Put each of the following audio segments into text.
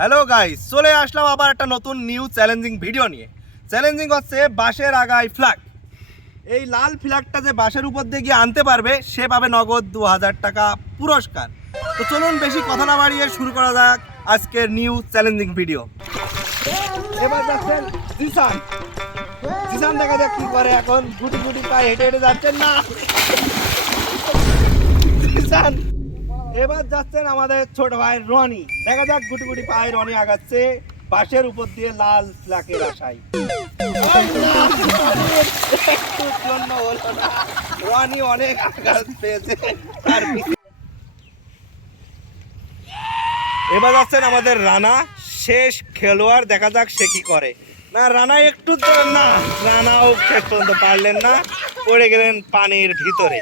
Hello guys, চলে আসলাম আবার একটা নতুন নিউ চ্যালেঞ্জিং ভিডিও নিয়ে। চ্যালেঞ্জিং হচ্ছে বাঁশের আগায় ফ্ল্যাগ। এই লাল ফ্ল্যাগটা যে বাঁশের উপর দিয়ে গিয়ে আনতে পারবে সে পাবে নগদ 2000 টাকা পুরস্কার। তো চলুন বেশি কথা না বাড়িয়ে শুরু করা যাক আজকের নিউ চ্যালেঞ্জিং ভিডিও। এবার যাচ্ছেন জিসান। জিসান দেখা যাক কি করে। এখন গুটি গুটি পায়ে হেঁটে হেঁটে যাচ্ছেন না জিসান। এবার যাচ্ছেন আমাদের ছোট ভাই রনি। দেখা যাক গুটি গুটি পায়ে রনি আগাচ্ছে বাঁশের উপর দিয়ে লাল ফ্ল্যাগের আশায়। রনি অনেক আঘাত পেয়েছে। এবার যাচ্ছেন আমাদের রানা, শেষ খেলোয়াড়। দেখা যাক সে কি করে। না রানা একটু না, রানাও শেষ পর্যন্ত পারলেন না, পড়ে গেলেন পানির ভিতরে।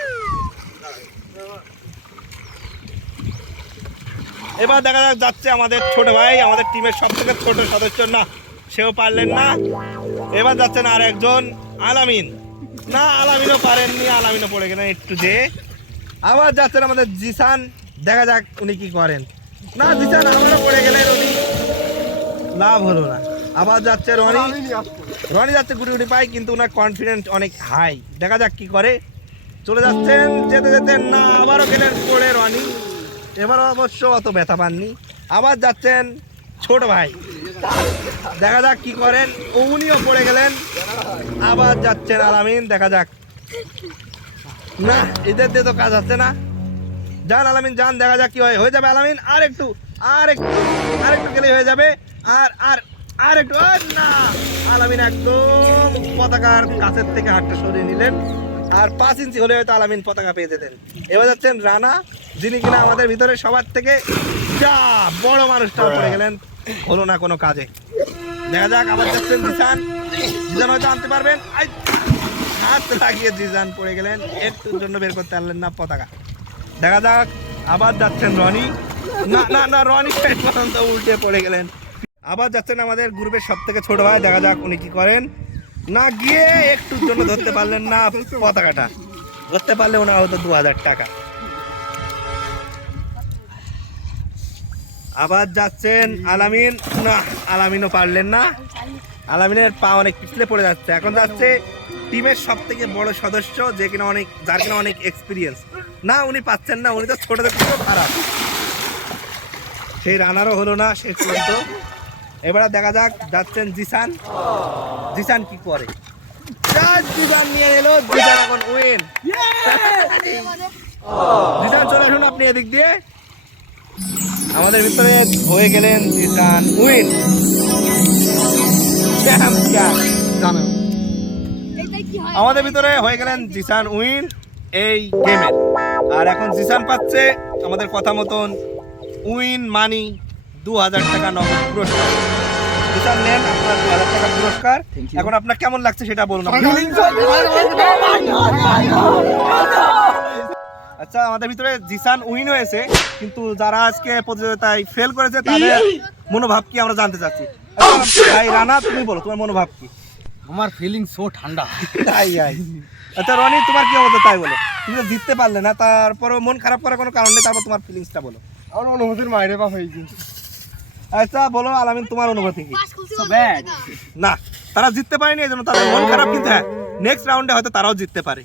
এবার দেখা যাক যাচ্ছে আমাদের ছোট ভাই, আমাদের টিমের সব থেকে ছোট সদস্য। না, সেও পারলেন না। এবার যাচ্ছেন আর একজন আলামিন। না, আলামিনও পারেননি, আলামিনও পড়ে গেলেন একটু যে। আবার যাচ্ছেন আমাদের জিসান। দেখা যাক উনি কি করেন। না, জিসান আবারও পড়ে গেলেন, উনি লাভ হলো না। আবার যাচ্ছে রনি। রনি যাচ্ছে গুটি গুটি পায়, কিন্তু ওনার কনফিডেন্স অনেক হাই। দেখা যাক কি করে। চলে যাচ্ছেন, যেতে যেতে না আবারও গেলেন পড়ে রনি। এবার অবশ্য অত ব্যথা পাননি। আবার যাচ্ছেন ছোট ভাই। দেখা যাক কি করেন। উনিও পড়ে গেলেন। আবার যাচ্ছেন আলামিন। দেখা যাক। না, এদের দিয়ে তো কাজ হচ্ছে না। যান আলামিন যান, দেখা যাক কি হয়। হয়ে যাবে আলামিন, আর একটু গেলেই হয়ে যাবে। আর একটু না, আলামিন একদম পতাকার কাছের থেকে হাতটা সরিয়ে নিলেন। আর 5 ইঞ্চি হলে হয়তো আলামিন পতাকা পেয়ে যেতেন। এবার যাচ্ছেন রানা, যিনি কিনা আমাদের ভিতরে সবার থেকে যা বড় মানুষটাও পড়ে গেলেন, হলো না কোনো কাজে। দেখা যাক। আবার যাচ্ছেন জিসান। জিসান হয়তো আনতে পারবেন। হাত লাগিয়ে জিসান পড়ে গেলেন, একটুর জন্য বের করতে পারলেন না পতাকা। দেখা যাক। আবার যাচ্ছেন রনি। না না না, রনি শেষ পর্যন্ত উল্টে পড়ে গেলেন। আবার যাচ্ছেন আমাদের গ্রুপের সব থেকে ছোট ভাই। দেখা যাক উনি কি করেন। না, গিয়ে একটুর জন্য ধরতে পারলেন না পতাকাটা। ধরতে পারলে ওনার হয়তো 2000 টাকা। আবার যাচ্ছেন আলামিন। না, আলামিনও পারলেন না। আলামিনের পা অনেক পিছলে পড়ে যাচ্ছে। এখন যাচ্ছে টিমের সব থেকে বড় সদস্য, যার কিনা অনেক এক্সপিরিয়েন্স। না, উনি পাচ্ছেন না, উনি তো ছোটদের থেকেও খারাপ। সেই রানারও হলো না শেষ পর্যন্ত। এবার দেখা যাক। যাচ্ছেন জিসান। জিসান কি করে। জিসান নিয়ে এলো। জিসান এখন উইন। জিসান চলে আসুন আপনি এদিক দিয়ে। আমাদের ভিতরে হয়ে গেলেন জিসান উইন। আমাদের ভিতরে হয়ে গেলেন জিসান উইন এই গেমের। আর এখন জিসান পাচ্ছে আমাদের কথা মতন উইন মানি 2000 টাকা নগদ পুরস্কার। জিসান নেন আপনার 2000 টাকা পুরস্কার। এখন আপনার কেমন লাগছে সেটা বলুন। আচ্ছা, আমাদের ভিতরে জিসান উইন হয়েছে, কিন্তু যারা আজকে প্রতিযোগিতায় ফেল করেছে তাদের মনোভাব কি আমরা জানতে চাচ্ছি। ভাই রানা, তুমি বলো তোমার মনোভাব কি। আমার ফিলিং সো ঠান্ডা। আচ্ছা রনি, তোমার কি অবস্থা তাই বলো। তুমি তো জিততে পারলে না, তারপরও মন খারাপ করার কোনো কারণ নেই। তারপর তোমার ফিলিংসটা বলো। আমার অনুভূতির মাইরে বাপ হয়ে গেছে। আচ্ছা বলো আলামিন, তোমার অনুভূতি কি। না, তারা জিততে পারেনি, এই জন্য তাদের মন খারাপ। কিন্তু হ্যাঁ, নেক্সট রাউন্ডে হয়তো তারাও জিততে পারে।